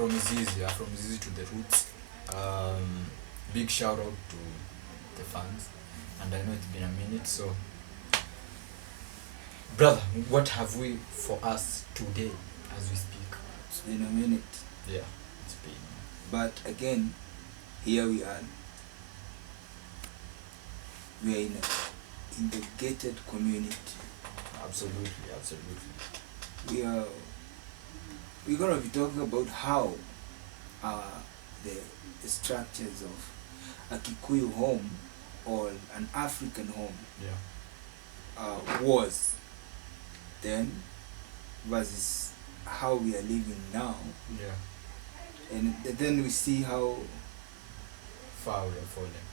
from Zizi to the roots. Big shout out to the fans, and I know it's been a minute, so brother, what have we for us today as we speak? It's been a minute. Yeah, it's been. But again, here we are. We are in the gated community. Absolutely. We're gonna be talking about how the structures of a Kikuyu home or an African home was then versus how we are living now. Yeah. And then we see how far we are falling.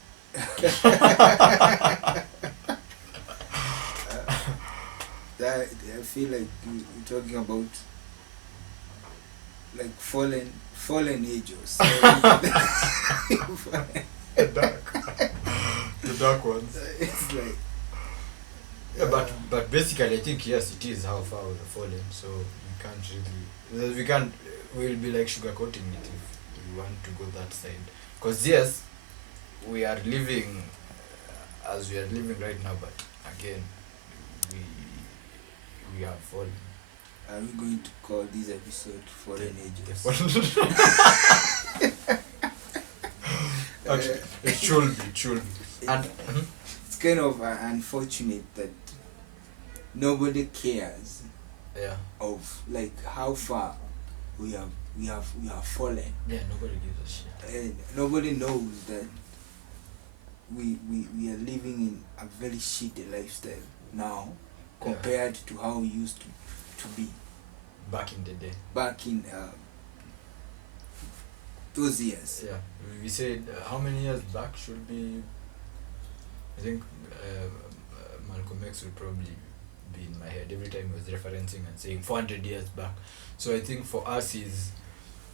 that I feel like you're talking about like fallen angels. The dark ones. It's like but basically I think yes it is how far we've fallen, so we can't we'll be like sugarcoating it if we want to go that side, because yes we are living as we are living right now, but again we have fallen. Are we going to call this episode Fallen Angels? Actually, it should be. And it's kind of unfortunate that nobody cares of like how far we have fallen. Yeah, nobody gives a shit. And nobody knows that we are living in a very shitty lifestyle now compared to how we used to be back in the day. Back in those years. Yeah, we said how many years back should be. I think Malcolm X will probably be in my head every time he was referencing and saying 400 years back. So I think for us is,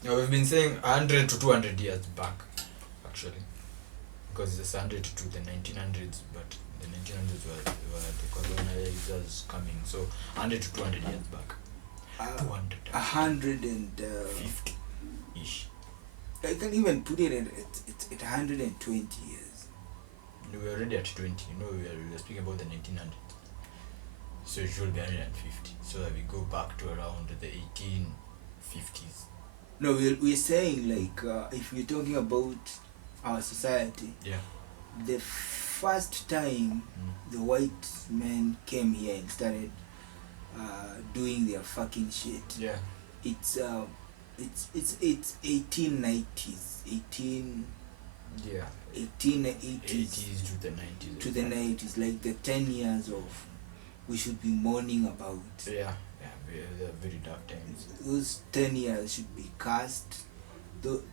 we've been saying 100 to 200 years back, actually, because it's 100 to the 1900s, but the 1900s were the colonizers coming. So 100 to 200 years back. 150 ish. I can even put it at 120 years. We're already at 20. We're speaking about the 1900s. So it should be 150. So that we go back to around the 1850s. No, we're saying like if we're talking about our society. Yeah. The first time the white men came here and started doing their fucking shit. Yeah. It's 1890s. 1880s to the 90s. To the 90s, like the 10 years of we should be mourning about. Yeah, they're very dark times. Those 10 years should be cast.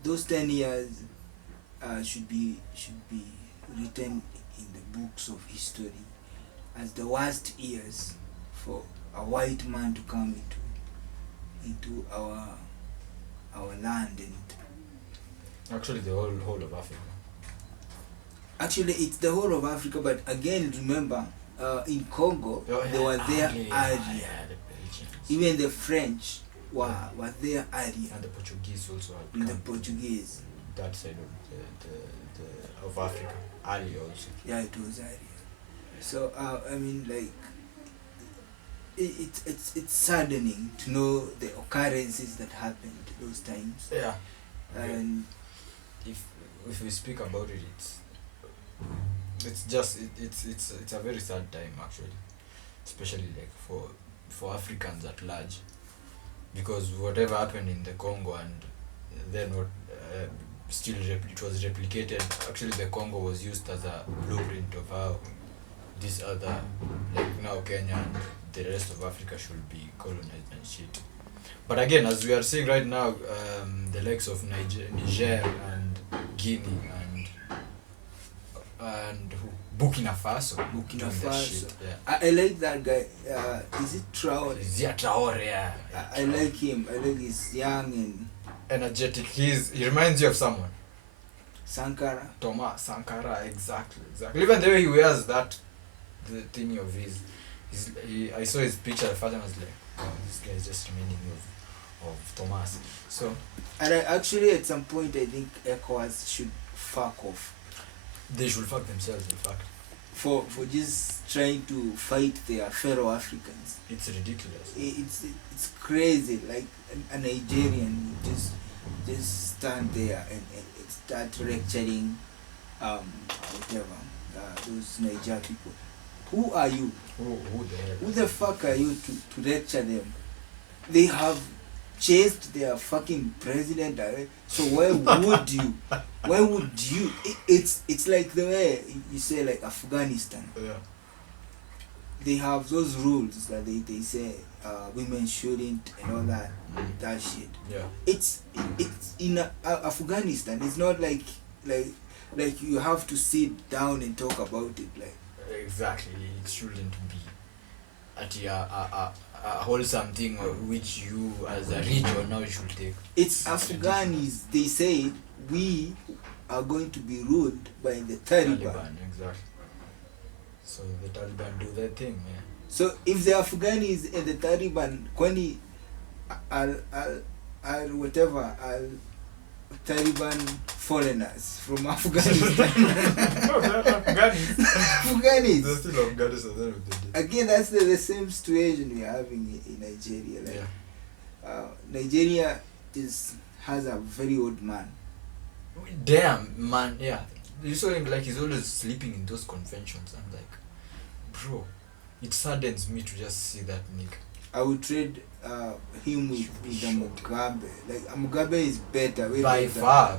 Those 10 years should be written in the books of history as the worst years for a white man to come into our land and actually the whole of Africa. Actually, it's the whole of Africa, but again, remember, in Congo, they were there earlier. Even the French were there earlier. And the Portuguese also had come. The Portuguese. That side of of Africa, earlier also. Yeah, it was earlier. So, I mean, like, it's saddening to know the occurrences that happened those times. Yeah. And if we speak about it, it's a very sad time actually, especially like for Africans at large, because whatever happened in the Congo and then what it was replicated. Actually, the Congo was used as a blueprint of how this other, like now Kenya and the rest of Africa should be colonized and shit. But again, as we are seeing right now, the likes of Niger and Guinea and Burkina Faso. Shit, yeah. I like that guy. Is it Traore? Yeah, Traore, yeah. I like him. I like he's young and energetic. He reminds you of someone. Sankara. Thomas Sankara, exactly. Even the way he wears that, the thing of I saw his picture at first and I was like, oh, this guy is just reminding me of Thomas. So And actually, at some point, I think ECOWAS should fuck off they should fuck themselves. In fact, for just trying to fight their fellow Africans. it's ridiculous. It's crazy. Like a Nigerian just stand there and start lecturing whatever those Niger people. Who are you? Who the hell? Who the fuck are you to lecture them? They have chased their fucking president away. So why would you? Why would you? It's like the way you say like Afghanistan. Yeah. They have those rules that they say women shouldn't and all that shit. Yeah. It's in Afghanistan. It's not like you have to sit down and talk about it like. Exactly. It shouldn't be at a wholesome thing which you as a region now should take. It's Afghanis. They say we are going to be ruled by the Taliban. Exactly. So the Taliban do their thing, man. So if the Afghanis and the Taliban, Kwani, are whatever, are Taliban foreigners from Afghanistan. No, they're Afghanis. Afghanis. They're still Afghanis at the end of the day. Again, that's the same situation we're having in Nigeria. Like, Yeah. Nigeria has a very old man. Damn, man, yeah. You saw him like he's always sleeping in those conventions. I'm like, bro, it saddens me to just see that nigga. I would trade him with a Mugabe. Like Mugabe is better. Way By better. far.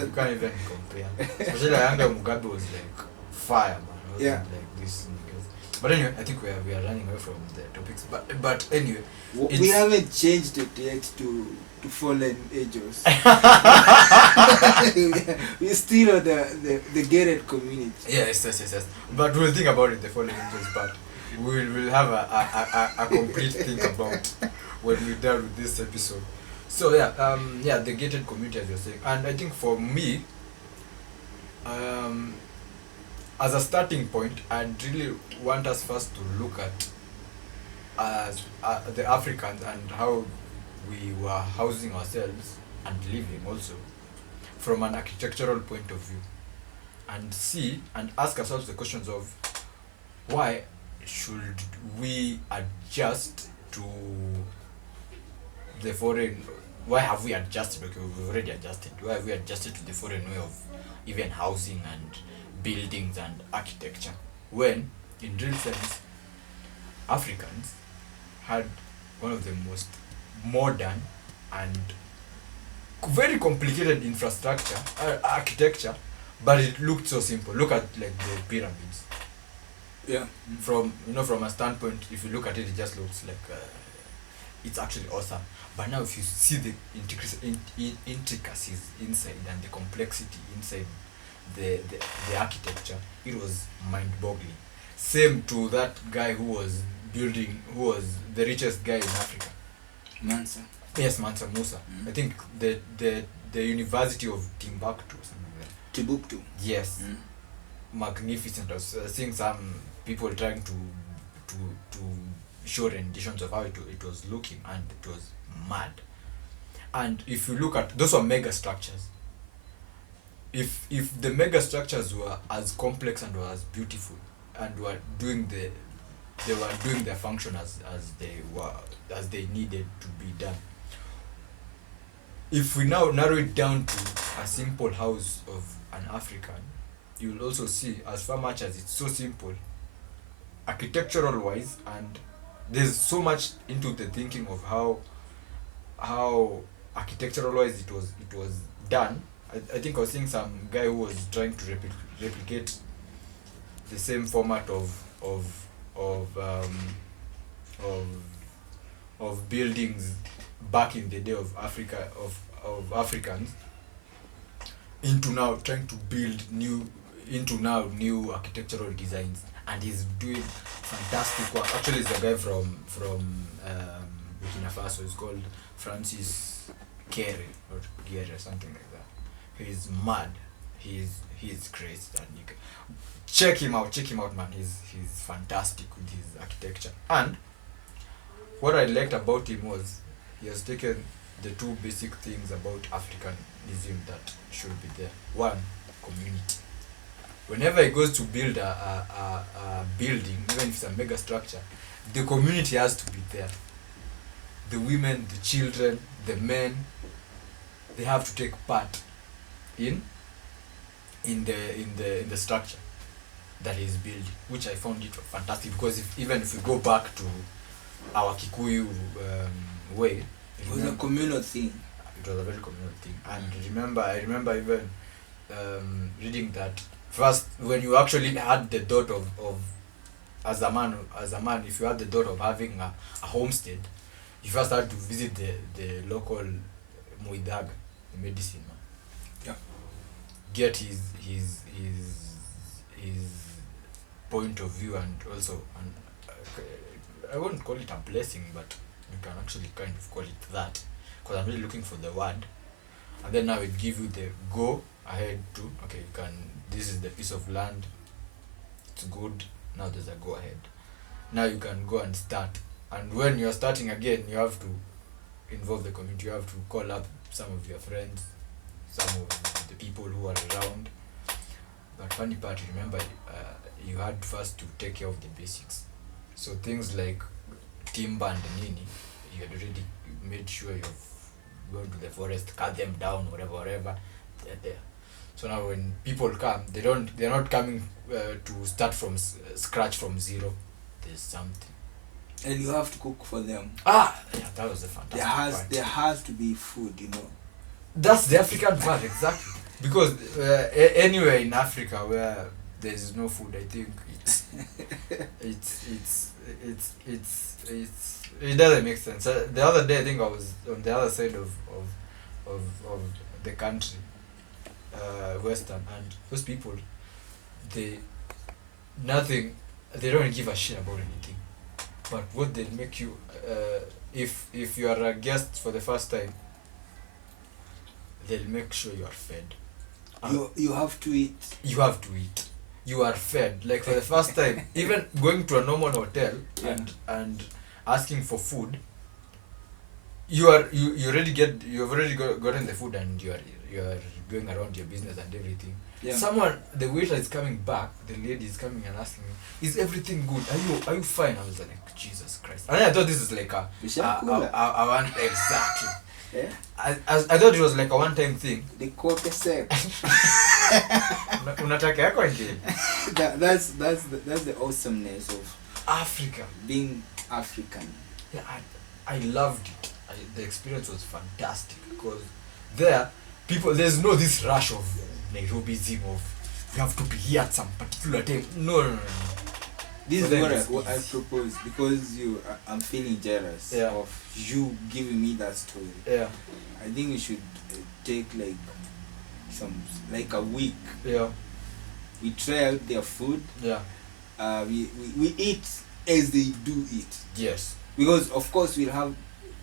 You can't even compare. Especially younger Mugabe was like fire, man. It wasn't Yeah. like this niggas. But anyway, I think we are running away from the topics. But anyway, We haven't changed it yet to fallen angels. We're still on the gated community. yes. But we'll think about it, the fallen angels part. We'll have a complete think about when we're done with this episode. So the gated community, as you're saying. And I think for me, as a starting point, I'd really want us first to look at the Africans and how we were housing ourselves and living also from an architectural point of view, and see and ask ourselves the questions of why should we adjust to the foreign, why have we adjusted? Okay, we've already adjusted. Why have we adjusted to the foreign way of even housing and buildings and architecture, when in real sense Africans had one of the most modern and very complicated infrastructure architecture, but it looked so simple. Look at like the pyramids. Yeah. From a standpoint, if you look at it, it just looks like it's actually awesome. But now if you see the intricacies inside and the complexity inside the architecture, it was mind-boggling. Same to that guy who was the richest guy in Africa. Mansa. Yes, Mansa Musa. I think the University of Timbuktu or something like that. Timbuktu. Yes. Magnificent. I was seeing some people trying to show renditions of how it was looking, and it was mad. And if you look at those were mega structures. If the mega structures were as complex and were as beautiful and were doing their function as they needed to be done. If we now narrow it down to a simple house of an African, you will also see, as far much as it's so simple, architectural wise, and there's so much into the thinking of how architectural wise it was done. I think I was seeing some guy who was trying to replicate the same format of buildings back in the day of Africa of Africans into now trying to build new architectural designs, and he's doing fantastic work. Actually, it's a guy from Burkina Faso. He's called Francis Kere or Gere, something like that. He's mad. He's crazy. And you can check him out, man. He's fantastic with his architecture. And what I liked about him was he has taken the two basic things about Africanism that should be there. One, community. Whenever he goes to build a building, even if it's a mega structure, the community has to be there. The women, the children, the men, they have to take part in the structure that he's building, which I found it fantastic, because even if we go back to our Kikuyu way, It was a communal thing. it was a very communal thing. And I remember even reading that first, when you actually had the thought of as a man, if you had the thought of having a homestead, you first had to visit the local Muidaga, the medicine man. Yeah. Get his point of view, and also, and I won't call it a blessing, but you can actually kind of call it that, because I'm really looking for the word. And then now it give you the go ahead to, okay, you can, this is the piece of land, it's good, now there's a go ahead. Now you can go and start. And when you're starting again, you have to involve the community. You have to call up some of your friends, some of the people who are around. But funny part, remember, you had first to take care of the basics. So things like timber and nini, you had already made sure you've gone to the forest, cut them down, whatever, they're there. So now when people come, they're not coming to start from scratch from zero. There's something. And you have to cook for them. Yeah, that was the fantastic part. There has to be food, That's the African part, exactly. Because anywhere in Africa where there is no food, I think it doesn't make sense. The other day, I think I was on the other side of the country, Western, and those people, they don't give a shit about anything. But what they make you, if you are a guest for the first time, they'll make sure you are fed. You have to eat. You have to eat. You are fed. Like for the first time, even going to a normal hotel and asking for food, you've already gotten the food, and you are going around your business and everything. Yeah. The waiter is coming back, the lady is coming and asking me, is everything good? Are you fine? I was like, Jesus Christ. And I thought this is like a one, exactly. Yeah. I thought it was like a one-time thing. The coke sec. Unataka yako nje. That's the awesomeness of Africa, being African. Yeah, I loved it. The experience was fantastic, because there's no this rush of Nairobiism of you have to be here at some particular time. No. This is what I propose, because I'm feeling jealous of you giving me that story. Yeah. I think we should take like a week. Yeah. We try out their food. Yeah. We eat as they do eat. Yes. Because of course we'll have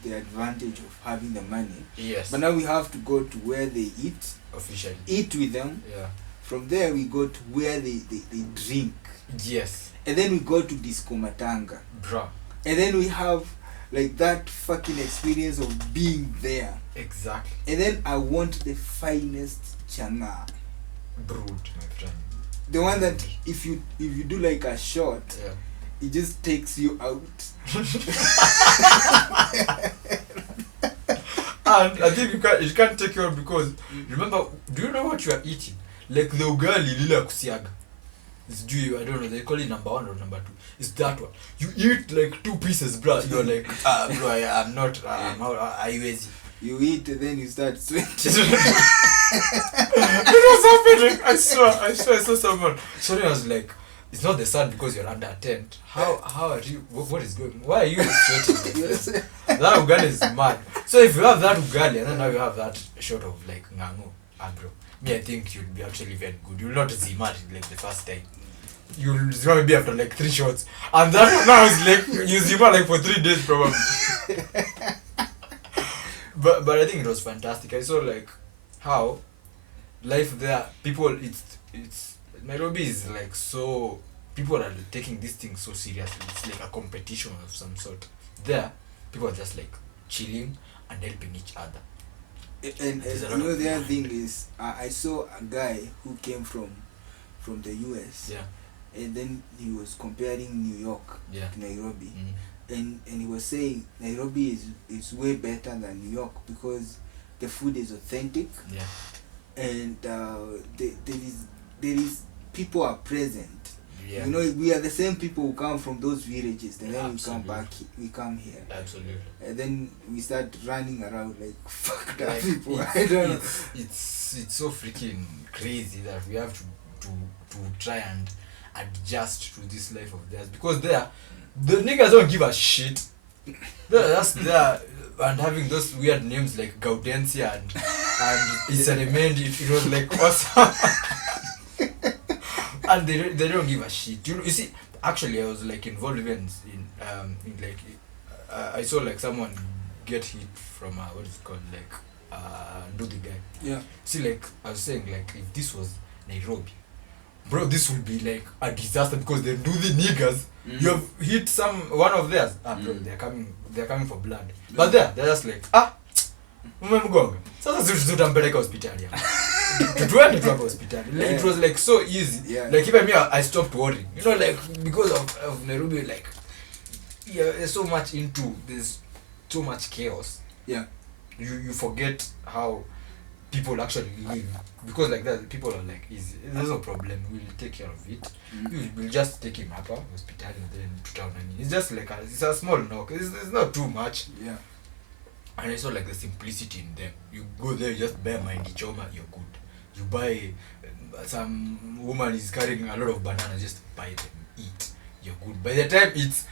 the advantage of having the money. Yes. But now we have to go to where they eat. Officially. Eat with them. Yeah. From there we go to where they drink. Yes. And then we go to Disco Matanga. Bruh. And then we have like that fucking experience of being there. Exactly. And then I want the finest changa. Brood, my friend. The one that if you do like a shot, it just takes you out. And I think it can't take you out, because remember, do you know what you are eating? Like the ugali lila kusiaga. It's due, I don't know, they call it number 1 or number 2. It's that one. You eat like 2 pieces, bro. You're like, bro, I'm not, haiwezi. You eat and then you start sweating. It was happening. I swear I saw someone. Sorry, I was like, it's not the sun because you're under a tent. How are you? What is going on? Why are you sweating? That ugali is mad. So if you have that ugali and then now you have that shot of like ngango, bro, me, I think you'll be actually very good. You'll not zima like the first time. You'll zima maybe after like 3 shots. And that one now is like, you zima like for 3 days probably. But I think it was fantastic. I saw like how life there, people, it's Nairobi is like, so people are taking this thing so seriously. It's like a competition of some sort. There, people are just like chilling, and helping each other. And There's a you lot know of the other demand. thing is, I saw a guy who came from the US, Yeah, and then he was comparing New York yeah. to Nairobi, Mm. and he was saying Nairobi is way better than New York because the food is authentic, Yeah, and there is people are present. yeah. You know, we are the same people who come from those villages, and then Absolutely. we come here, Absolutely. and then we start running around like fucked up Like, people. it's, I don't know. it's so freaking crazy that we have to try and adjust to this life of theirs, because the niggas don't give a shit. They're just there and having those weird names like Gaudensia and Isanemendi. It was like awesome. And they don't give a shit. You see, actually I was like involved even in like I saw like someone get hit from what is it called, like do the guy. Yeah. See, like I was saying, like if this was Nairobi, bro, this would be like a disaster, because they do the niggas. You have hit one of theirs. Bro, they're coming for blood. But they're just like, umemgonga. Sasa sisi tutampeleka hospitali hapa. Tuende tu hapa hospitali. Like, it was like so easy. Yeah. Like even me, I stopped worrying. You know, like because of Nairobi, like there's so much chaos. Yeah. You forget how people actually live, because like that people are like, easy, there's no problem, we'll take care of it. We'll just take him up hospital and then to town. It's just like it's a small knock. It's not too much. Yeah. And it's not like the simplicity in them. You go there, you just buy a mindy choma, you're good. You buy some woman is carrying a lot of bananas, just buy them, eat, you're good. By the time it's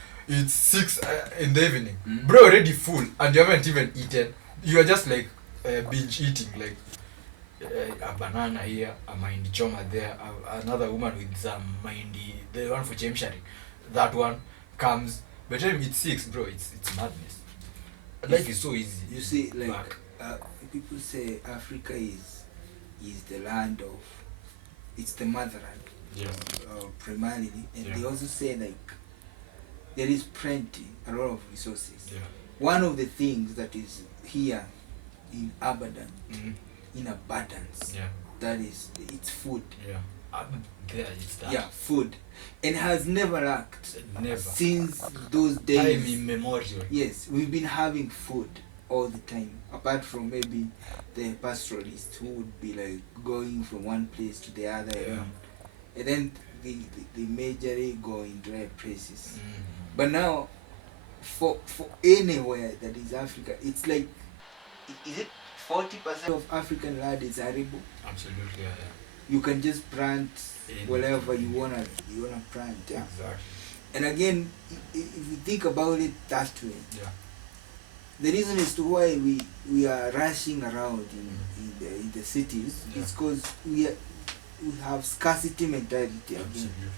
6 in the evening, bro, already full, and you haven't even eaten. You are just like binge eating, like a banana here, a mindy choma there, another woman with some mindy, the one for chemshari, that one comes. By the time it's 6, bro, it's madness. Life is so easy. You see, like people say Africa is the land of, it's the motherland. Yeah. Primarily, and they also say like there is plenty, a lot of resources. Yeah. One of the things that is here in abundance, Yeah. that is, it's food. Yeah. There it's that. Yeah, food, and has never lacked. Never. Since those days. Time immemorial. Yes, we've been having food all the time, apart from maybe the pastoralists who would be like going from one place to the other, and then they majorly go in dry places. But now, for anywhere that is Africa, it's like, is it 40% of African land is arable? Absolutely, yeah. You can just plant whatever you wanna plant. Yeah. Exactly. And again, if you think about it that way, Yeah. the reason as to why we are rushing around in the cities is because we have scarcity mentality. Absolutely.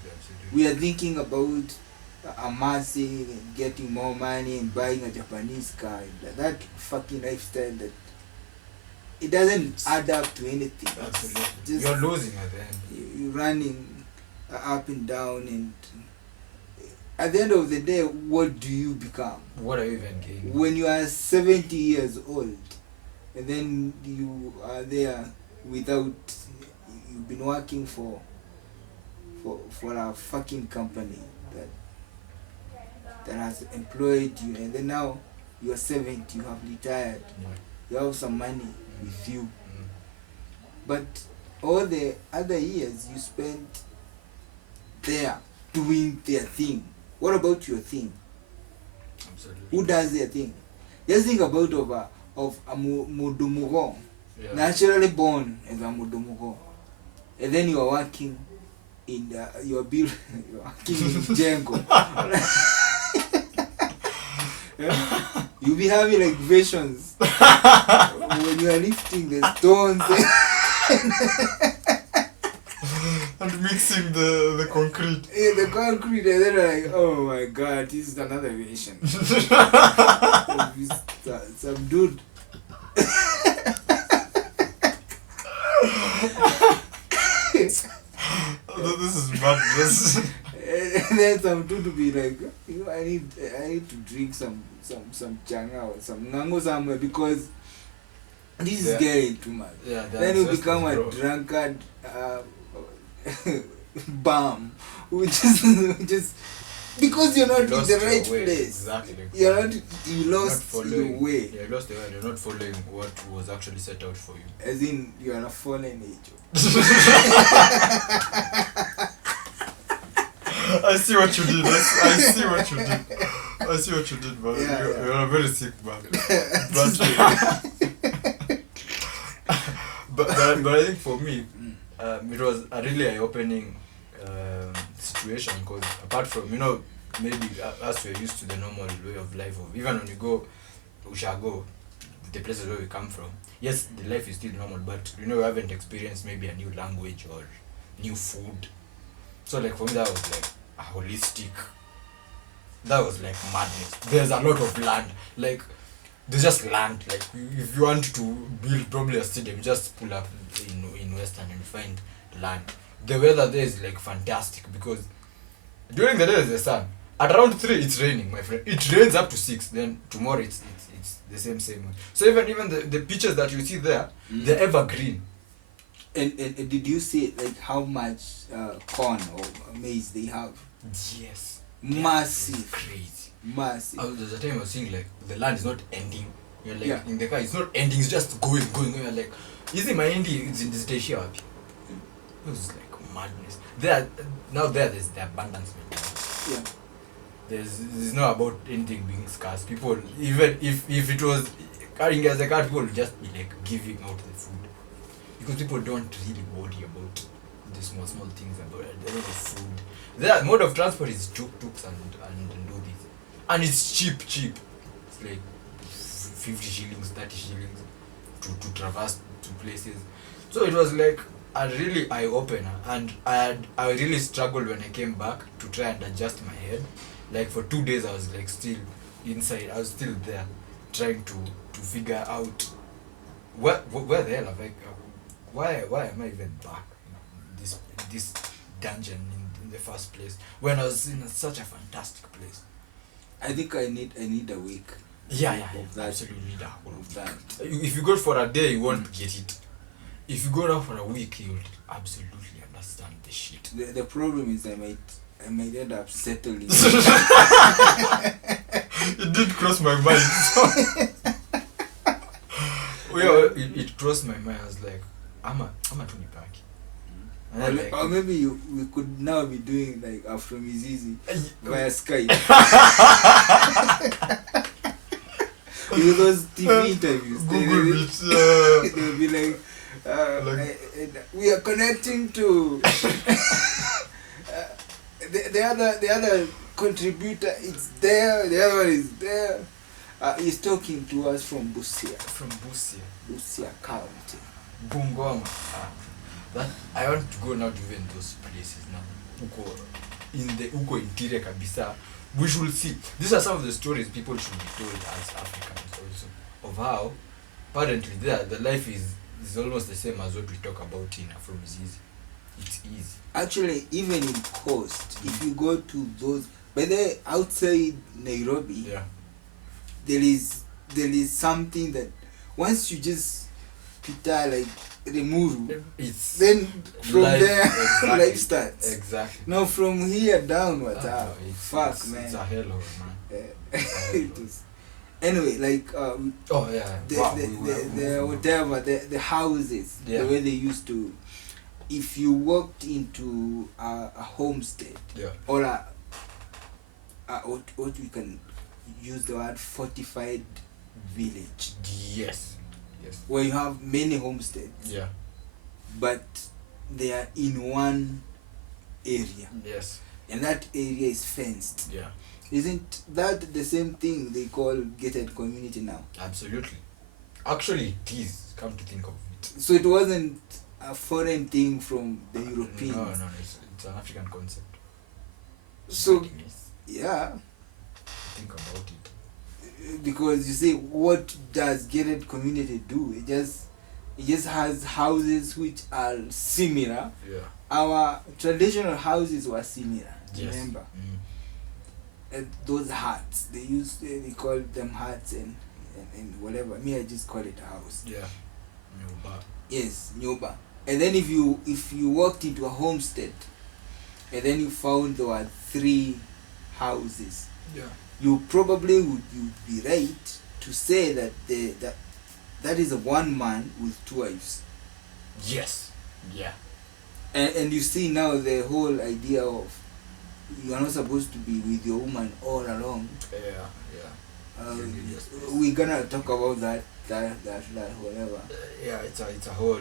We are thinking about amassing and getting more money and buying a Japanese car. That fucking lifestyle that it doesn't add up to anything. Absolutely. Just You're losing at the end. you're running up and down, and at the end of the day, what do you become? What are you even gaining? When you are 70 years old, and then you are there without, you've been working for a fucking company that has employed you, and then now you are 70, you have retired, you have some money with you, but all the other years you spent there doing their thing. What about your thing? Absolutely. Who does their thing? Just think about a Mudumugo, naturally born as a Mudumugo, and then you are working in you're working in Django. You'll be having like visions when you are lifting the stones and mixing the concrete. in the concrete, and then you're like, oh my god, this is another vision. Some dude. This is madness. then some two to be like, I need to drink some changa or some ngango somewhere because this is getting too much. Yeah, Then you become a drunkard bum who just because you're not in the right place. Exactly. You lost your way. You lost the way. You're not following what was actually set out for you. As in, you are a fallen angel. I see what you did. I see what you did, man. Yeah, you're a very sick man. but I think for me, it was a really eye-opening situation because apart from, maybe us we're used to the normal way of life, of even when you go Ushago, the places where we come from, yes, the life is still normal, but we haven't experienced maybe a new language or new food. So like for me that was like a holistic, that was like madness. There's a lot of land, like there's just land. Like if you want to build probably a stadium, just pull up in Western and find land. The weather there is like fantastic because during the day there's the sun. At around 3 it's raining, my friend. It rains up to 6. Then tomorrow it's the same. So even the pictures that you see there, they're evergreen. And did you see like how much corn or maize they have? Yes. Massive. Crazy. Massive. There's a time I was seeing like the land is not ending. You're like in the car, it's not ending, it's just going. You're like, is it my ending? It's in this day here. It was like madness. There's the abundance. Yeah. There's no about anything being scarce. People, even if it was carrying as a car, people would just be like giving out the food. Because people don't really worry about the small things about the food. Their mode of transport is tuk-tuks and do this. And it's cheap. It's like 50 shillings, 30 shillings to traverse to places. So it was like a really eye-opener, and I really struggled when I came back to try and adjust my head. Like for 2 days I was like still inside. I was still there trying to figure out where the hell have I, why am I even back in this dungeon in the first place when I was in such a fantastic place. I think I need a week. Yeah. Of that. Absolutely need all of that. If you go for a day, you won't get it. If you go now for a week, you'll absolutely understand the shit. The problem is I might end up settling. It did cross my mind. It crossed my mind. I was like, I'm a Tony Park. Or maybe we could now be doing like Afro Mizizi via Skype. With those TV interviews, they'll be like, we are connecting to the other contributor. It's there. The other one is there. He's talking to us from Busia. Busia County. Bungoma. That I want to go now to even those places now. Uko interior kabisa. We should see. These are some of the stories people should be told as Africans also. Of how apparently there the life is almost the same as what we talk about in Afro Mizizi. It's easy. Actually, even in coast, if you go to those, but then outside Nairobi, there is something that once you just pita like Remuru, then from life, there life starts. Exactly. Now from here downwards, man. It's a hell of a man. Anyway, like the houses, the way they used to. If you walked into a homestead or what we can use the word fortified village. Yes. Where you have many homesteads. But they are in one area. Yes. And that area is fenced. Yeah. Isn't that the same thing they call gated community now? Absolutely. Actually, it is. Come to think of it. So it wasn't a foreign thing from the Europeans. No, it's an African concept. So, yeah. Think about it. Because you see, what does gated community do? It just has houses which are similar. Yeah. Our traditional houses were similar. Yes. Remember? And those huts, they call them huts and whatever. Me, I just call it a house. Yeah. Nyoba. Yes, nyoba. And then if you walked into a homestead, and then you found there were 3 houses, Yeah. you probably would be right to say that that is a one man with 2 wives. Yes. Yeah. And you see now the whole idea of you are not supposed to be with your woman all along. Yeah. Yes. We're gonna talk about that whatever. Yeah, it's a whole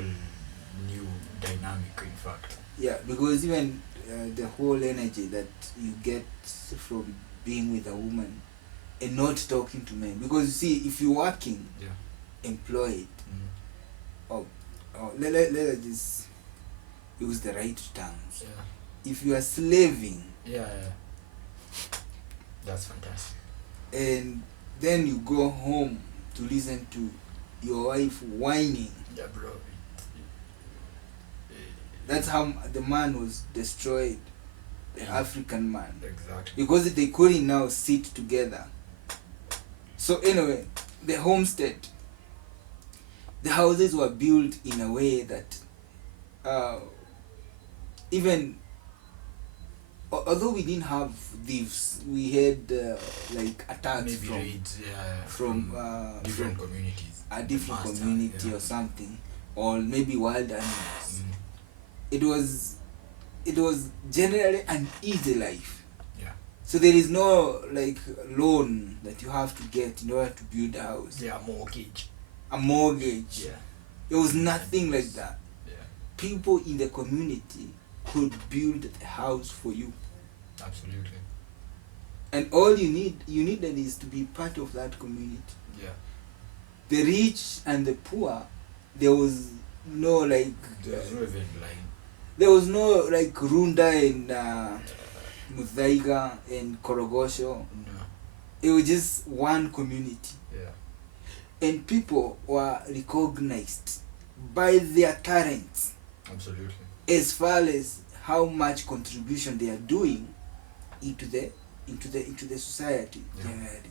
new dynamic, in fact. Yeah, because even the whole energy that you get from being with a woman and not talking to men, because you see, if you're working, employed, or let us just use the right terms. Yeah. If you are slaving, Yeah. That's fantastic. and then you go home to listen to your wife whining, Yeah, bro. that's how the man was destroyed, the African man. Exactly. Because they couldn't now sit together. So anyway, the homestead, the houses were built in a way that even although we didn't have thieves, we had like attacks Maybe from raids, from different from communities. a different Master, community yeah. or something, or maybe wild animals. It was generally an easy life. Yeah. So there is no like loan that you have to get in order to build a house. Yeah, mortgage. A mortgage. Yeah. There was nothing like that. Yeah. People in the community could build a house for you. Absolutely. And all you needed is to be part of that community. Yeah. The rich and the poor, there was no like There's no even line. there was no like Runda and Muthaiga and Korogosho. No. It was just one community. Yeah. And people were recognized by their talents. Absolutely. As far as how much contribution they are doing into the society generally.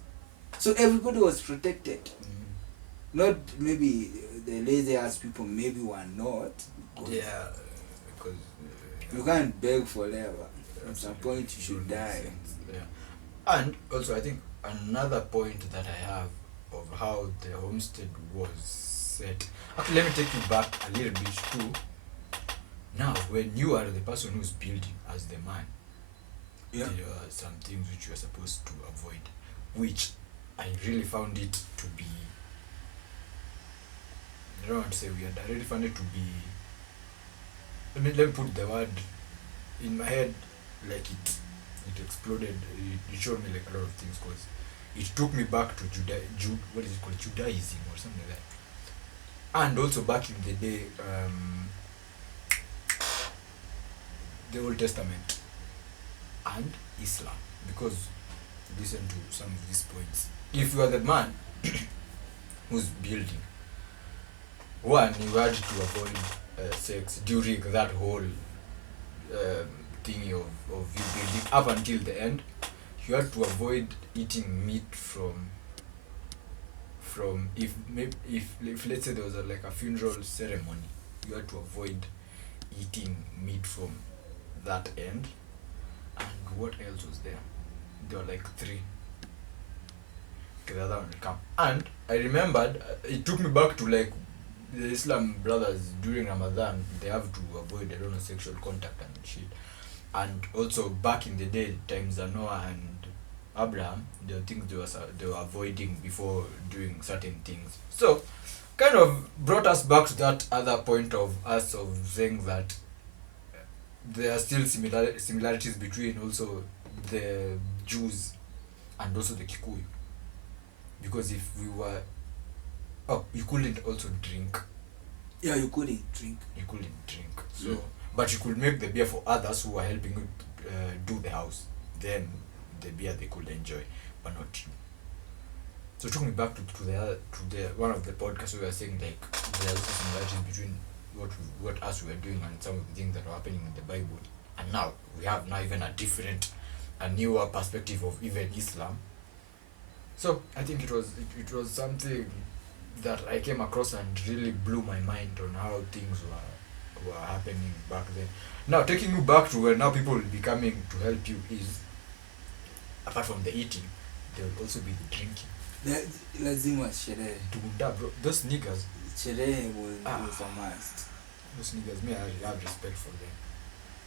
So everybody was protected. Not maybe the lazy ass people maybe were not. Yeah, because You can't beg forever. At some point you should die. Yeah. And also I think another point that I have of how the homestead was set. Actually, let me take you back a little bit too. Now, when you are the person who's building as the man, there are some things which you are supposed to avoid, which I really found it to be, I don't want to say weird, I really found it to be, let me put the word in my head, like it exploded, it showed me like a lot of things, because it took me back to what is it called, Judaism or something like that. And also back in the day, the Old Testament and Islam, because listen to some of these points. If you are the man who's building, one, you had to avoid sex during that whole thingy of you building up until the end. You had to avoid eating meat from if let's say there was like a funeral ceremony, you had to avoid eating meat from that end. And what else was there? There were like 3. Okay, the other one will come. And I remembered, it took me back to like the Islam brothers during Ramadan, they have to avoid, I don't know, sexual contact and shit. And also back in the day, times of Noah and Abraham, there were things they were avoiding before doing certain things. So, kind of brought us back to that other point of us of saying that there are still similarities between also the Jews and also the Kikuyu. Because if we were... Oh, you couldn't also drink. Yeah, you couldn't drink. You couldn't drink. So, but you could make the beer for others who were helping you do the house. Then the beer they could enjoy, but not you. So it took me back to the one of the podcasts we were saying like there are also similarities between what us were doing and some of the things that were happening in the Bible and now we have now even a newer perspective of even Islam. So I think it was something that I came across and really blew my mind on how things were happening back then. Now taking you back to where now people will be coming to help you is, apart from the eating, there will also be the drinking. Lazima sherehe. Dunda, bro. Those niggas. Sherehe was a must. Those niggas, me, I have respect for them.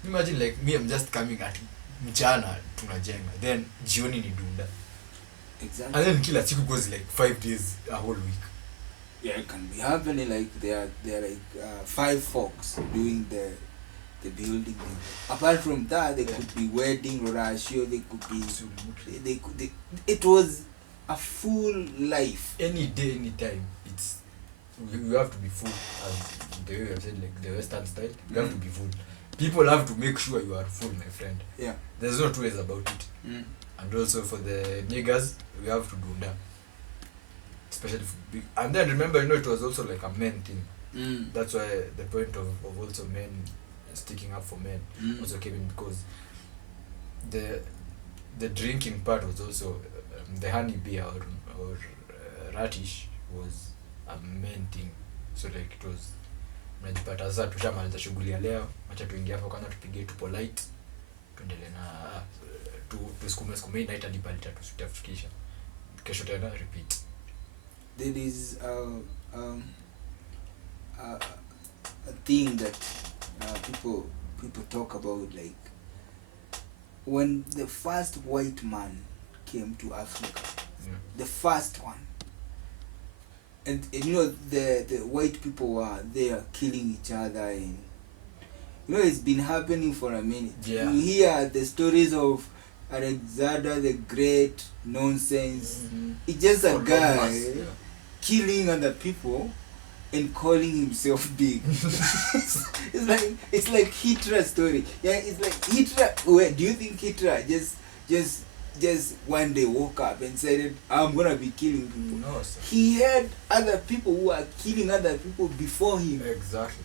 Imagine like me, I'm just coming at mchana tunajenga, then jioni ni dunda. Exactly. And then kila siku goes like 5 days, a whole week. Yeah, it can be happening. Like there are like 5 folks doing the building thing. Apart from that, there could be wedding, ratio. They could be. It was a full life. Any day, any time. It's you have to be full, as the way you said, like the Western style. You have to be full. People have to make sure you are full, my friend. Yeah. There's no two ways about it. And also for the niggas, we have to do that. Especially and then remember, it was also like a men thing. That's why the point of also men sticking up for men also came in, because the drinking part was also the honey beer or radish was a main thing. So like it was, unajipata sasa tushamaliza shughuli ya leo, acha tuingie hapo kwanza tupige tu polite, tuendelee na tusukume night hadi pale tutafikisha kesho tena repeat. There is a thing that people talk about, like when the first white man came to Africa, the first one, and the white people were there killing each other, and it's been happening for a minute. Yeah. You hear the stories of Alexander the Great nonsense. It's just a guy killing other people and calling himself big. it's like Hitler's story. Yeah, it's like Hitler. Wait, do you think Hitler just one day woke up and said, I'm gonna be killing people? No, sir. He had other people who are killing other people before him. Exactly.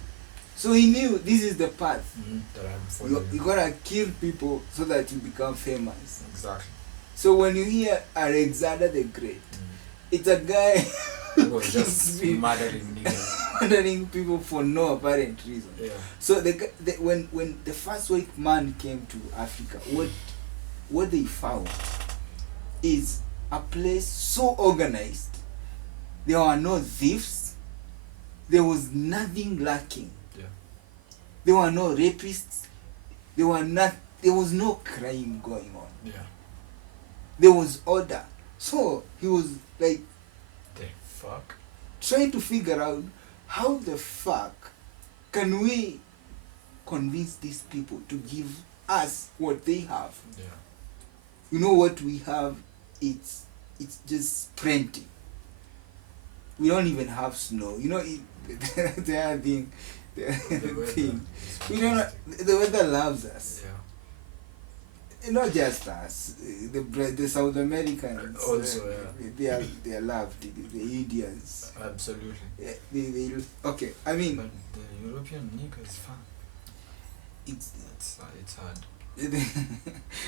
So he knew this is the path. That I'm following. You gotta kill people so that you become famous. Exactly. So when you hear Alexander the Great, it's a guy who was just murdering niggas. murdering people for no apparent reason. Yeah. So when the first white man came to Africa, what they found is a place so organized. There were no thieves. There was nothing lacking. Yeah. There were no rapists. There was no crime going on. Yeah. There was order. So he was like, the fuck? Trying to figure out how the fuck can we convince these people to give us what they have. Yeah. What we have, it's just plenty. We don't even have snow. The other thing. The weather loves us. Yeah. Not just us. The South Americans also, they are loved. The Indians. Absolutely. They okay. I mean, but the European nigga is fun. It's hard.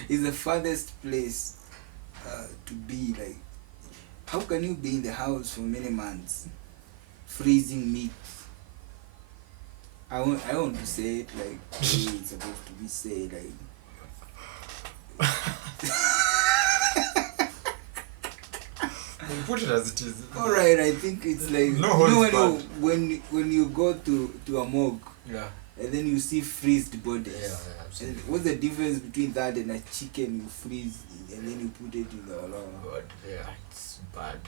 It's the farthest place to be. Like, how can you be in the house for many months, freezing meat? I want to say it like it's supposed to be said, like. You put it as it is. All right, I think it's like when you go to a morgue, and then you see freezed bodies. Yeah, absolutely. And what's the difference between that and a chicken you freeze and then you put it in the oven? Yeah, it's bad.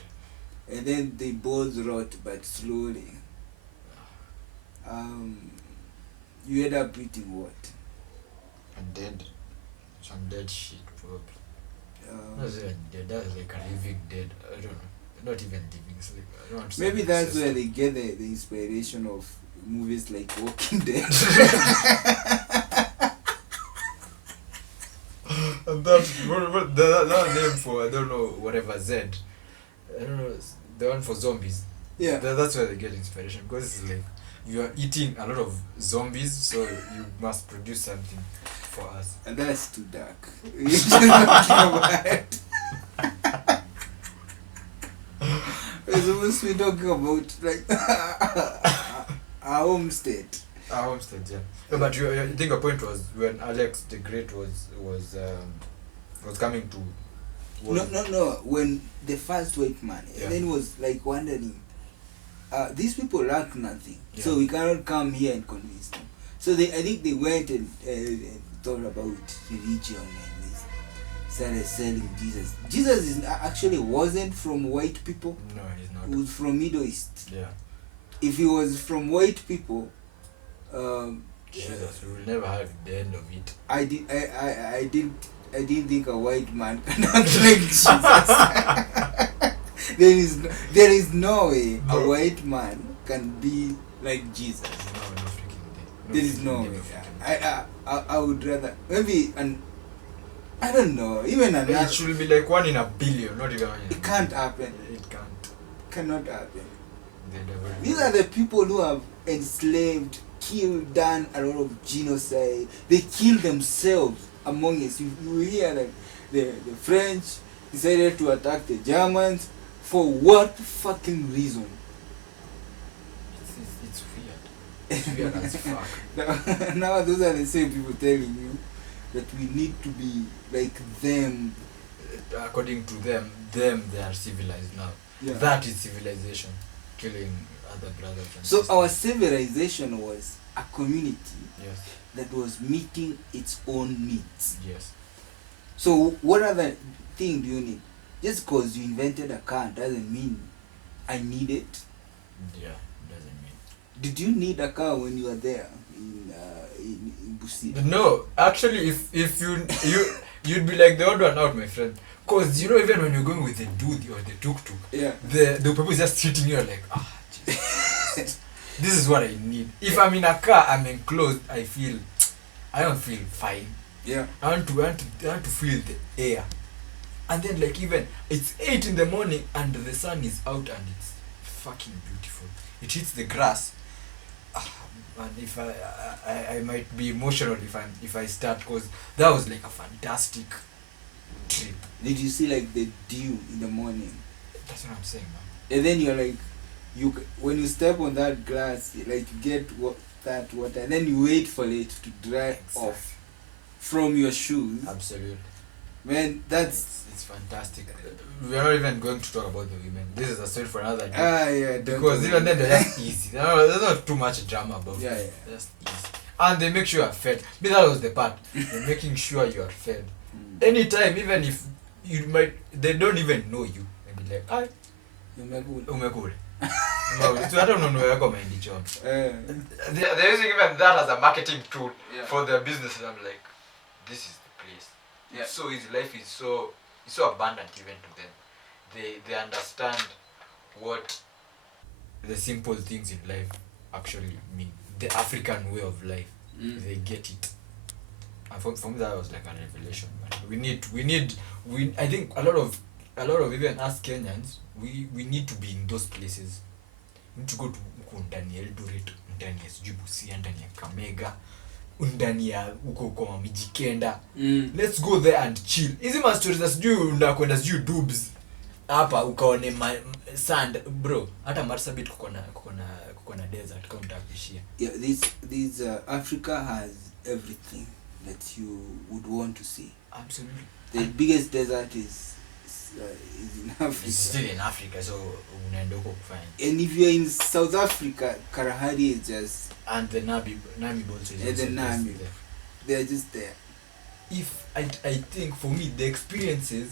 And then they both rot, but slowly. You end up eating what? Some dead shit, probably. That's like a living dead. I don't know. Not even living. It's like, I don't understand. Maybe that's where they get the inspiration of movies like Walking Dead. And that name for, I don't know, whatever, Z. I don't know, the one for zombies. Yeah. That's where they get inspiration, because it's like you are eating a lot of zombies, so you must produce something for us. And that's too dark. We're just talking about. We're supposed to be talking about like our home state. Our homestead, yeah. No, but you think your point was when Alex the Great was coming to. No. When the first white man, Yeah. and then was like wondering, these people lack nothing, Yeah. so we cannot come here and convince them. So I think they went and thought about religion and they started selling Jesus. Jesus actually wasn't from white people. No, he's He not. was from Middle East. Yeah. If he was from white people, Jesus, we will never have the end of it. I didn't think a white man can act like Jesus. there is no way a white man can be like Jesus. No freaking day. There is no way. I would rather maybe I don't know, even another. It should be like 1 in a billion, not even 1 in a It can't happen. It can't. Cannot happen. They never. These are the people who have enslaved, killed, done a lot of genocide. They kill themselves among us. You hear like the French decided to attack the Germans for what fucking reason? It's weird. It's weird as fuck. Now those are the same people telling you that we need to be like them. According to them they are civilized now. Yeah. That is civilization. Killing other brothers and So sisters. our civilization was a community Yes. that was meeting its own needs. Yes. So what other thing do you need? Just because you invented a car doesn't mean I need it. Yeah. Doesn't mean. Did you need a car when you were there in Busia? No, actually, if you'd be like the odd one out, my friend. Cause even when you're going with the dude or the tuk-tuk, Yeah. the people is just sitting here like, Jesus, this is what I need. If I'm in a car, I'm enclosed. I don't feel fine. Yeah. I want to feel the air, and then like even it's 8 in the morning and the sun is out and it's fucking beautiful. It hits the grass. And if I might be emotional if I start, because that was like a fantastic trip. Did you see like the dew in the morning? That's what I'm saying, man. And then you're like, when you step on that glass, like you get that water, and then you wait for it to dry off from your shoes. Absolutely. Man, that's it's fantastic. We are not even going to talk about the women. This is a story for another day. yeah. Because even then they're just easy. There's not too much drama about Yeah, it. yeah. Just easy. And they make sure you are fed. Maybe that was the part. They're making sure you are fed. Anytime, even if they don't even know you. And be like, "Ay, umekule." No, I don't know where I'm They're using even that as a marketing tool for their business. And I'm like, this is the place. Yeah. It's so easy. Life is so abundant even to them. They understand what the simple things in life actually mean. The African way of life. They get it. And for me that was like a revelation. I think a lot of even us Kenyans, we need to be in those places. We need to go to ndani ya Eldoret, ndani ya Busia, ndani ya Kamega, ndani ya huko Mijikenda. Let's go there and chill. Hizi ma stories za sijui unakwenda sijui dubs hapa ukaone sand bro. Hata Marsabit kuko na desert kama mtakishia. Yeah, this Africa has everything that you would want to see. Absolutely. The biggest desert is in Africa. It's still in Africa, so unaenda huko kufanya. And if you're in South Africa, Kalahari is just, And the Namib also is the Namib. there. They're just there. If I think for me the experiences,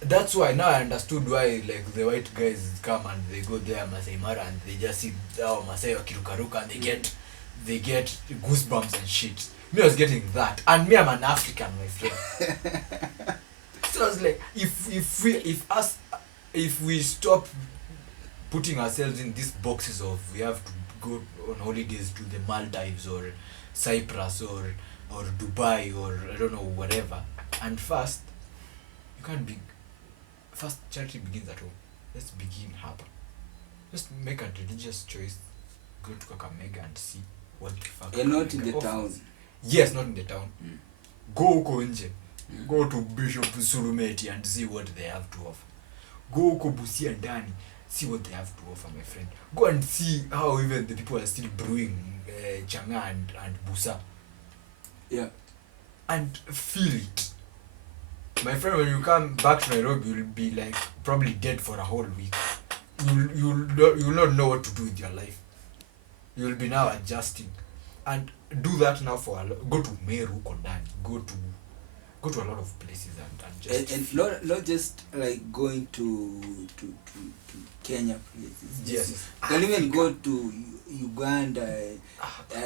that's why now I understood why like the white guys come and they go there Masai Mara and they just see Masai wakirukaruka and they get goosebumps and shit. Me I was getting that, and me I'm an African, my friend. So I was like, if we stop putting ourselves in these boxes of we have to go on holidays to the Maldives or Cyprus or Dubai or I don't know whatever, and first charity begins at home. Let's begin hapa. Just make a religious choice. Go to Kakamega and see what the fuck. You're not in Kakamega the town. offers. Yes, not in the town. Go huko nje. Mm. Go to Bishop Surumeti and see what they have to offer. Go huko Busia ndani, see what they have to offer, my friend. Go and see how even the people are still brewing changa and busa. Yeah. And feel it. My friend, when you come back to Nairobi, you'll be like probably dead for a whole week. You'll not know what to do with your life. You'll be now adjusting. And do that now for go to Meru, Kondani, go to a lot of places and just and not just like going to Kenya places. Yes. You can even go to Uganda.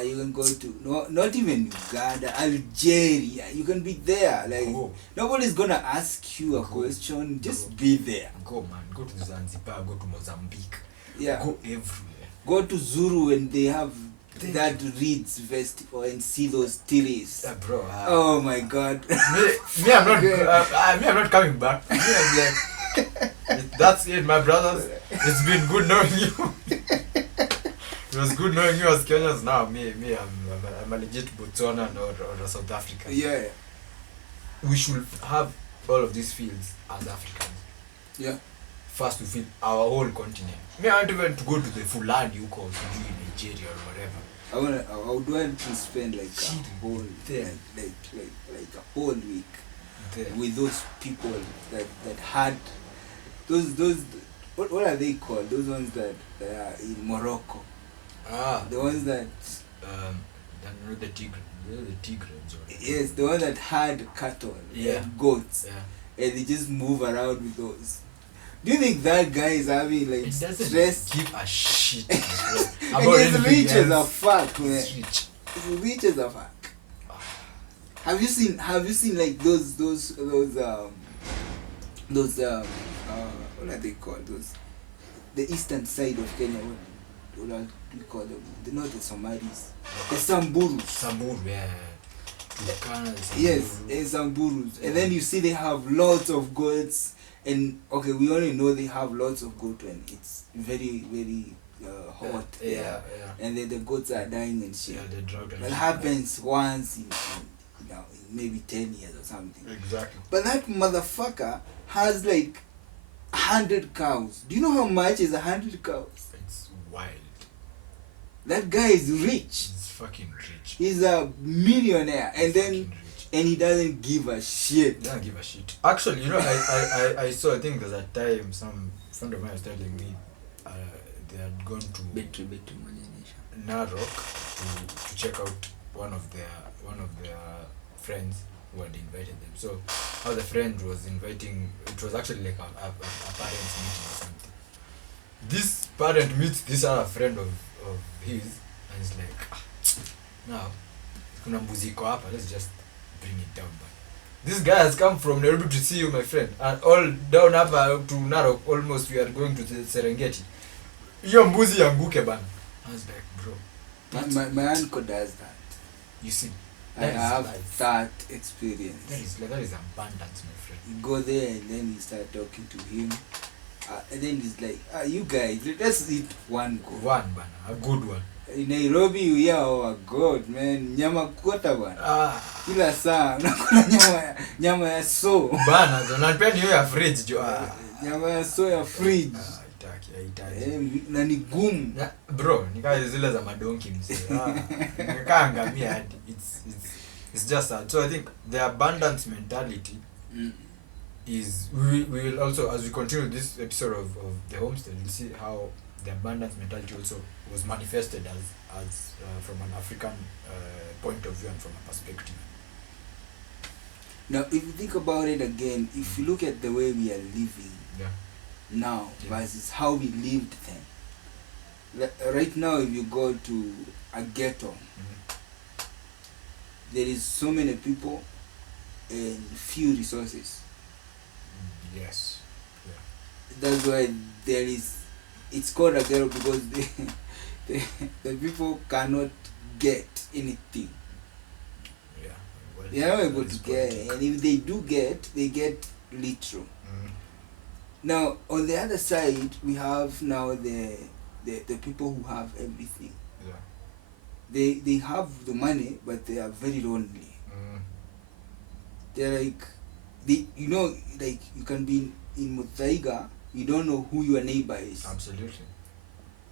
You can go to not even Uganda, Algeria. You can be there. Like nobody's gonna ask you a question. Just be there. Go, man. Go to Zanzibar. Go to Mozambique. Yeah. Go everywhere. Go to Zuru and they have that Reeds Festival and see those tillies. Bro. Oh my God. me, I'm not coming back. Me, I'm like, that's it, my brothers. It's been good knowing you. It was good knowing you as Kenyans. Now, I'm a legit Botswana or a South African. Yeah. We should have all of these fields as Africans. Yeah. First, we feel our whole continent. Me, I want even to go to the Fulani you call in Nigeria or whatever. I would want to spend like a whole like a whole week there with those people that had those what are they called? Those ones that are in Morocco. The ones that the Tigrans. Yes, the ones that had cattle and goats. Yeah. And they just move around with those. Do you think that guy is having like stress? Give a shit. And he's rich as a fuck, man. He's rich as a fuck. Have you seen like those what are they called? Those the eastern side of Kenya. What do you call them? They're not the Somalis. The Samburus. Samburu, yeah. Yes, Samburus. And then you see they have lots of goats. And okay, we only know they have lots of goat when it's very, very hot. Yeah. And then the goats are dying and shit. Yeah, the drought. That happens once in maybe 10 years or something. Exactly. But that motherfucker has like 100 cows. Do you know how much is 100 cows? It's wild. That guy is rich. He's fucking rich. He's a millionaire. And then he doesn't give a shit. Doesn't give a shit. Actually, I saw, I think there's a time some friend of mine was telling me they had gone to Narok to check out one of their friends who had invited them. So how the friend was inviting, it was actually like a parents meeting or something. This parent meets this other friend of his and he's like, now kuna muziko hapa, let's just bring it down back. This guy has come from Nairobi to see you, my friend, and all down up to Narok, almost we are going to the Serengeti. Hiyo mbuzi yanguke bana. I was like, bro, my uncle does that. You see, I have that experience. That is abundance, my friend. You go there and then you start talking to him, and then he's like, you guys, let's eat one goat. One bana, a good one. In Nairobi you hear a goat, man, nyama kota bana. Kila saa unakula nyama ya so bana, unanipea hiyo ya fridge jo. Nyama ya so ya fridge. Haitaki. Na ni gumu. Bro, nikaa zile za madonki mzee. Nikaa ngamia hadi. It's just that. So I think the abundance mentality is we will also, as we continue this episode of the homestead, we'll see how the abundance mentality also was manifested as from an African point of view and from a perspective. Now, if you think about it again, if you look at the way we are living now versus how we lived then, right now, if you go to a ghetto, there is so many people and few resources. Yes. That's why it's called a ghetto, because the people cannot get anything. They are not able to get, and if they do get, they get little. Now, on the other side, we have now the people who have everything. they have the money, but they are very lonely. They're like, like you can be in Muthaiga, you don't know who your neighbor is. Absolutely.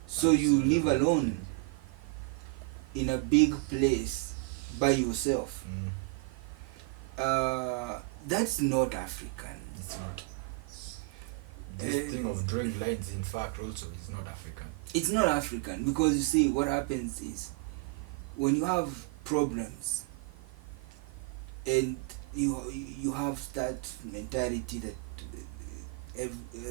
So you live alone in a big place by yourself. That's not African. It's not. This thing of drawing lines, in fact, also is not African. It's not African, because you see, what happens is when you have problems and you have that mentality that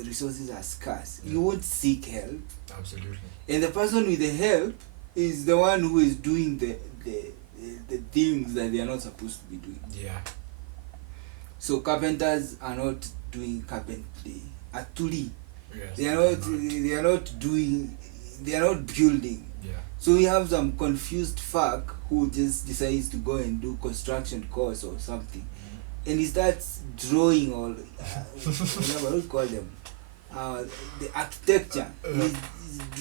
resources are scarce, you won't seek help. Absolutely. And the person with the help is the one who is doing the things that they are not supposed to be doing. Yeah. So carpenters are not doing carpentry. Atuli. Yes, They are not building. Yeah. So we have some confused fuck who just decides to go and do construction course or something, and he starts drawing all whatever we call them, the architecture. He's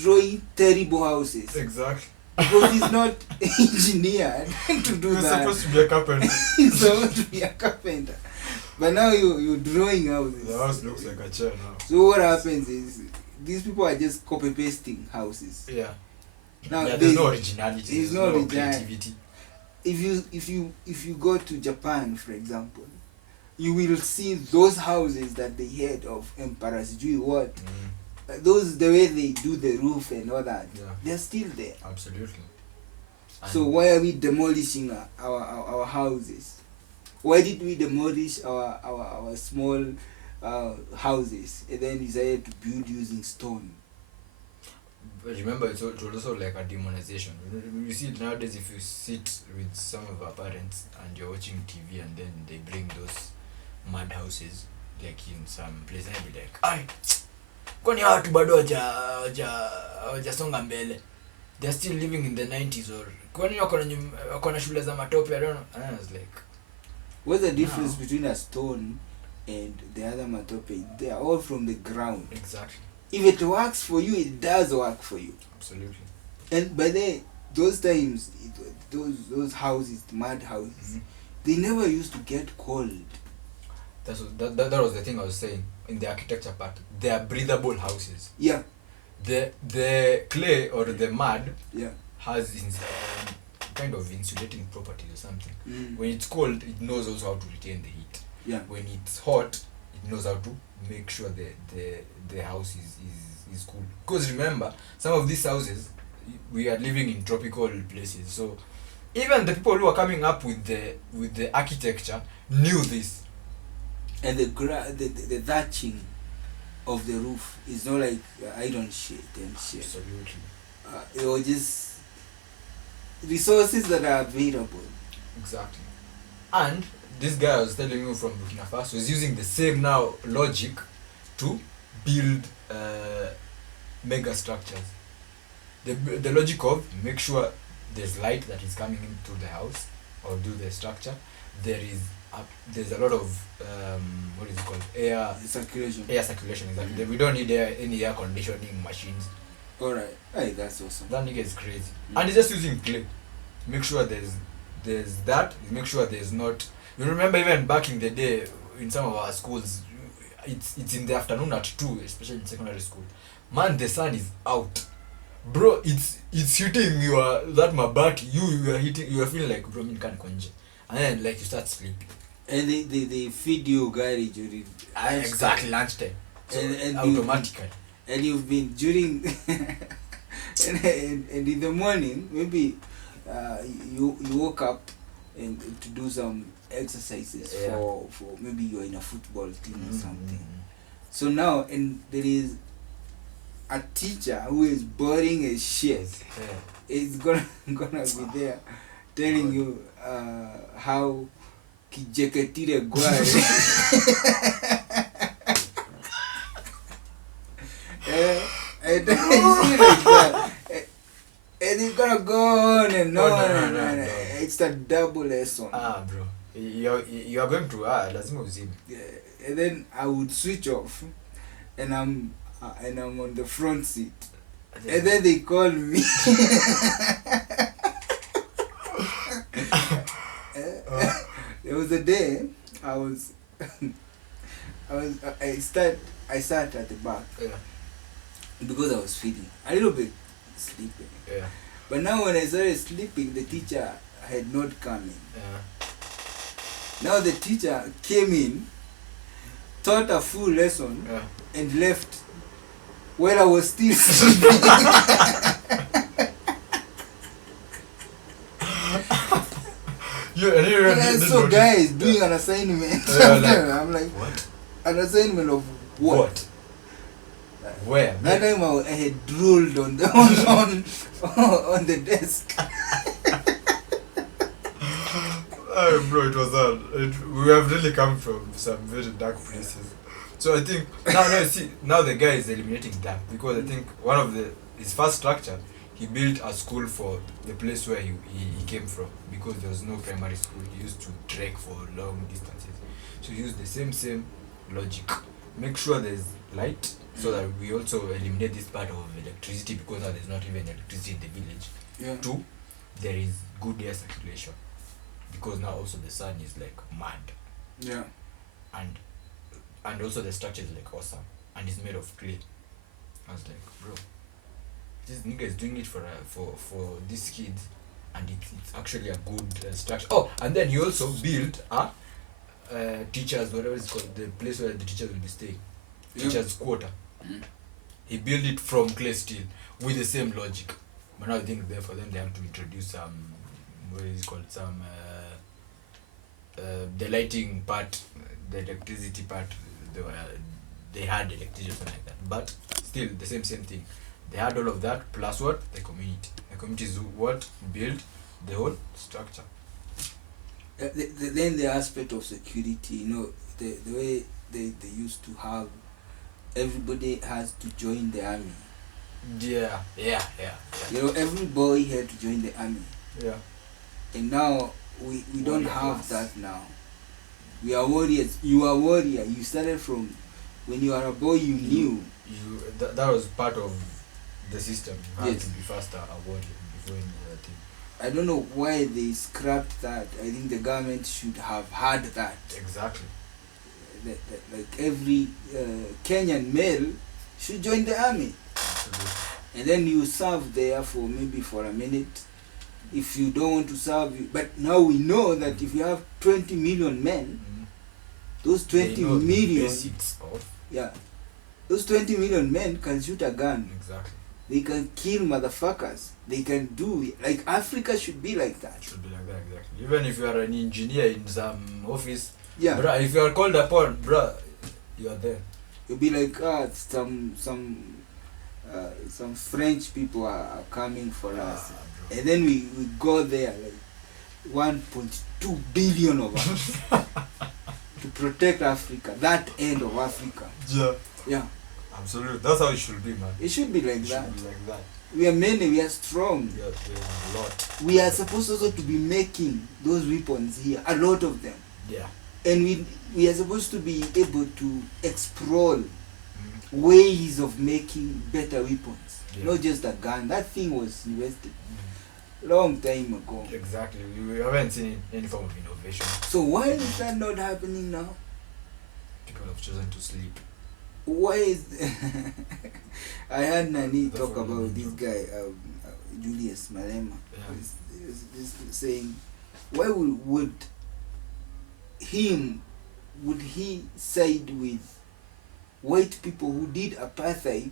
drawing terrible houses Exactly. because he's not engineered to do You're that. supposed to be a carpenter. He's supposed to be a carpenter, but now you're drawing houses. The house looks like a chair now. So what happens is these people are just copy pasting houses. Yeah. Now There's no originality. There's no creativity. If you go to Japan, for example, you will see those houses that they had of emperors. Do you what? Those, the way they do the roof and all that, they're still there. Absolutely. So why are we demolishing our houses? Why did we demolish our small houses and then decided to build using stone? But remember, it was also like a demonization. You see it nowadays, if you sit with some of our parents and you're watching TV and then they bring those mad houses like in some place, and be like, "Ay, kwani hawa watu bado hawajasonga mbele? They're still living in the 90s, or kwani wako na shule za matope?" I don't know. And I was like, what's the difference between a stone and the other matope? They are all from the ground. exactly. If it works for you, it does work for you. Absolutely. And by those times, those houses, the mad houses, they never used to get cold. That was the thing I was saying in the architecture part. They are breathable houses. Yeah. The clay or the mud has kind of insulating properties or something. When it's cold, it knows also how to retain the heat. Yeah. When it's hot, it knows how to make sure the house is cool. Because remember, some of these houses, we are living in tropical places, so even the people who are coming up with the architecture knew this. And the thatching of the roof is not like iron sheet and shit. Absolutely. It was just resources that are available. Exactly. And this guy I was telling you from Burkina Faso is using the same now logic to build mega structures. The logic of make sure there's light that is coming into the house or do the structure. There's a lot of what is it called? Air circulation. Exactly. We don't need any air conditioning machines. Alright. Hey, that's awesome. That nigga is crazy. And he's just using clay. Make sure there's that. Make sure there's not. You remember even back in the day in some of our schools, it's in the afternoon at 2, especially in secondary school. Man, the sun is out. Bro, it's hitting that mabati. You are feeling like, bro, you can't conjure. And then like you start sleeping. And they feed you garage during exactly lunchtime. So and automatically. And you've been during and in the morning maybe you woke up and to do some exercises for maybe you're in a football team or something. So now and there is a teacher who is boring as shit. Is gonna be there telling you how kijeketire gware. And like that. And it's gonna go on and on. No. It's a double lesson. Bro. You are going to lazima uzime. And then I would switch off and I'm on the front seat. And then they call me. was a day I was I sat at the back Yeah. because I was feeling a little bit sleepy. Yeah. But now when I started sleeping, the teacher had not come in. Yeah. Now the teacher came in, taught a full lesson, Yeah. and left while I was still sleeping. So guys, doing an assignment. I'm like, what? An assignment of what? Where? That time I had drooled on the on the desk. Oh, bro, it was hard. We have really come from some very dark places. So I think now the guy is eliminating that because I think one of his first structure, he built a school for the place where he came from because there was no primary school. He used to trek for long distances. So he used the same logic. Make sure there's light so that we also eliminate this part of electricity because now there's not even electricity in the village. Yeah. 2, there is good air circulation because now also the sun is like mad. Yeah. And also the structure is like awesome and it's made of clay. I was like, bro, this nigga is doing it for these kids and it's actually a good structure. Oh, and then he also built a teachers, whatever it's called, the place where the teachers will be staying. Yeah. Teachers quarter. He built it from clay steel with the same logic. But now I think there for them they have to introduce some, what is it called, some the lighting part, the electricity part. They had electricity or something like that. But still the same thing. They had all of that plus what? The community. The community is what built the whole structure. Then the aspect of security, the way they used to have everybody has to join the army. Yeah. Every boy had to join the army. Yeah. And now we don't have class. that now. We are warriors. You are warrior. You started from when you are a boy. You knew. That was part of the system. You had Yes. to be faster a warrior before any other thing. I don't know why they scrapped that. I think the government should have had that. Exactly. Like every Kenyan male should join the army. Absolutely. And then you serve there for maybe for a minute. If you don't want to serve, but now we know that if you have 20 million men, those 20 They know the million, basics of those 20 million men can shoot a gun. exactly. They can kill motherfuckers. They can do it. Like Africa should be like that. It should be like that, exactly. Even if you are an engineer in some office, Yeah. bruh, if you are called upon, bruh, you are there. You'll be like, some French people are coming for us. Bro. And then we go there, like 1.2 billion of us to protect Africa, that end of Africa. Yeah, Absolutely. That's how it should be, man. it should be like It that. should be like that. We are many, we are strong. We are a lot. We are supposed also to be making those weapons here, a lot of them. Yeah. And we are supposed to be able to explore ways of making better weapons. Yeah. Not just a gun. That thing was invested long time ago. Exactly. We haven't seen any form of innovation. So why is that not happening now? People have chosen to sleep. Why is I heard Nani That's talk what we about this do. guy Julius Malema. Yeah. He's saying why would he side with white people who did apartheid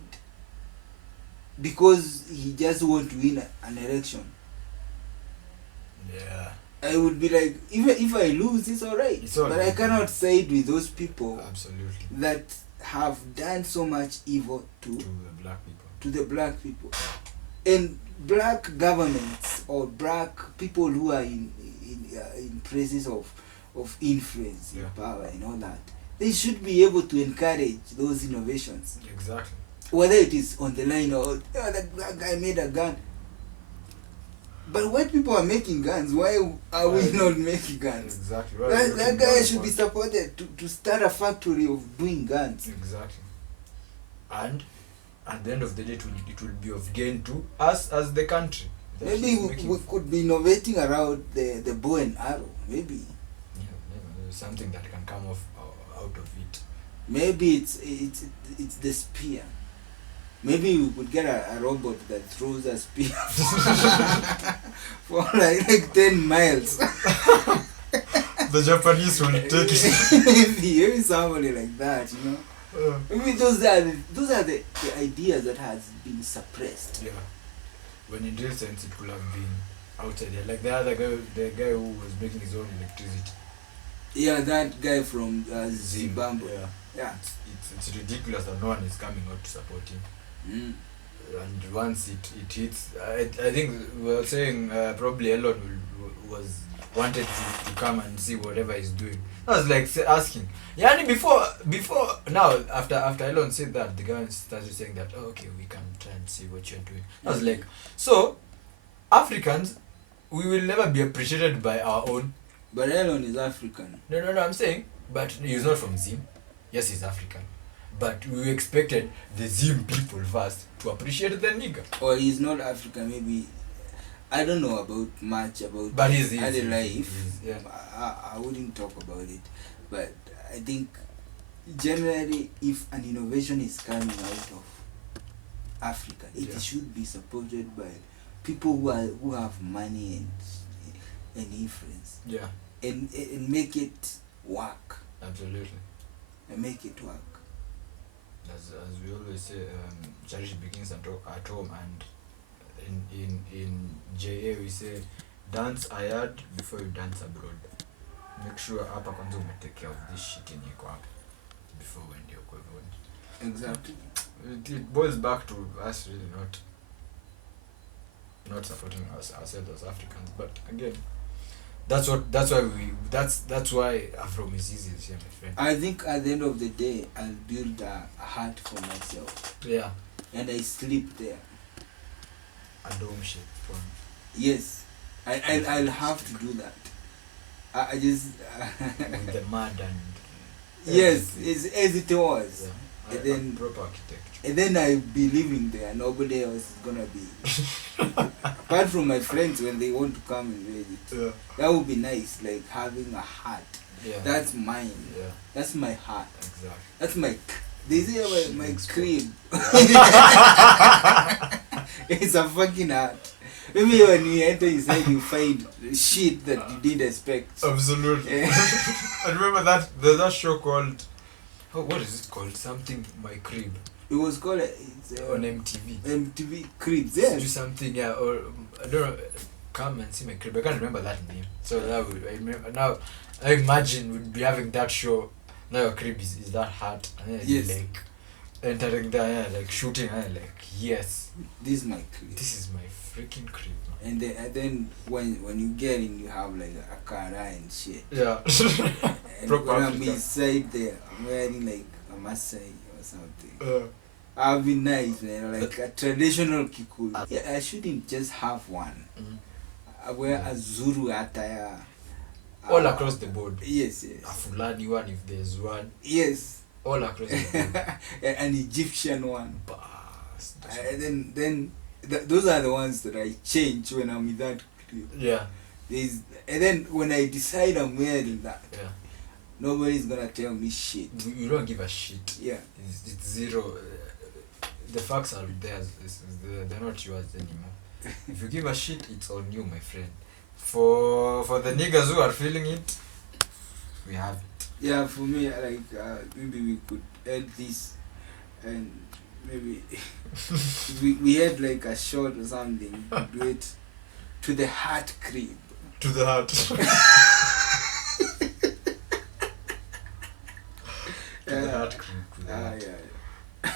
because he just want to win an election? Yeah. I would be like, even if I lose, it's alright. It's all But right. I cannot side with those people Absolutely. that have done so much evil To the black people. to the black people. And black governments or black people who are in places of influence, Yeah. power and all that, they should be able to encourage those innovations. Exactly. Whether it is on the line or that guy made a gun. But white people are making guns. Why are we not making guns? Exactly. That guy should be supported to start a factory of doing guns. Exactly. And at the end of the day, it will be of gain to us as the country. that Maybe he's we making. could be innovating around the bow and arrow. Maybe. Yeah, something that can come off out of it. Maybe it's the spear. Maybe we could get a robot that throws a spear for like 10 miles. The Japanese will take it. Maybe somebody like that, you know. Maybe those are the ideas that has been suppressed. Yeah. When in real sense it could have been outside there. Like the other guy, the guy who was making his own electricity. Yeah, that guy from Zimbabwe. Yeah. It's ridiculous that no one is coming out to support him. And once it hits, I think we were saying probably Elon was wanted to come and see whatever he's doing. I was like asking, yeah, before now after Elon said that, the guy started saying that, oh, okay, we can try and see what you're doing. I was like, so Africans, we will never be appreciated by our own. But Elon is African. No, I'm saying, but he's not from Zim. Yes, he's African. But we expected the Zim people first to appreciate the nigger. Or he's not African, maybe. I don't know much about but he's other life. Yeah. I wouldn't talk about it. But I think generally if an innovation is coming out of Africa, it should be supported by people who have money and influence. Yeah. And make it work. Absolutely. And make it work. As we always say, charity begins at home, and in JA we say, dance ayad before you dance abroad. Make sure hapa kwanza take care of this shit in your hapa before when you're going. Exactly. It boils back to us really not supporting ourselves as Africans, but again, that's why Afro is easy, yeah, my friend. I think at the end of the day, I'll build a hut for myself. Yeah. And I sleep there. A dome shape one. Yes. I'll have to do that. I just with the mud and yes, it's as it was. Yeah. And then proper architecture. And then I'll be living there. Nobody else is gonna be. Apart from my friends when they want to come and visit. Yeah. That would be nice, like having a hut. Yeah. That's mine. Yeah. That's my hut. Exactly. That's my. They say my crib. It's a fucking hut. Maybe when you enter inside, you find shit that you didn't expect. Absolutely. I remember that there's that show called. Oh, what is it called? Something My Crib. It was called on MTV. MTV Cribs, yes. Do something, yeah, or I don't know. Come and see My Crib. I can't remember that name. So that would, I remember now. I imagine we'd be having that show. Now your crib is that hard, and then yes. Like entering there, like shooting, and like yes, this is my crib. This is my freaking crib. Man. And then when you get in, you have like a car and shit. Yeah. And when I'm inside there, I'm wearing like a Masai or something. I'll be nice, man. Like a traditional Kikuyu. Yeah, I shouldn't just have one. I wear a Zulu attire. All across the board. Yes. A Fulani one if there's one. Yes. All across the board. An Egyptian one. And then those are the ones that I change when I'm in that crib. Yeah. And then when I decide I'm wearing that, yeah, nobody's gonna tell me shit. You don't give a shit. Yeah. It's zero. The facts are theirs. They're not yours anymore. If you give a shit, it's on you, my friend. For the niggas who are feeling it, we have it. Yeah, for me, like maybe we could end this, and maybe we had like a shot or something. Do it to the heart crib. To the heart. To the heart crib. Yeah.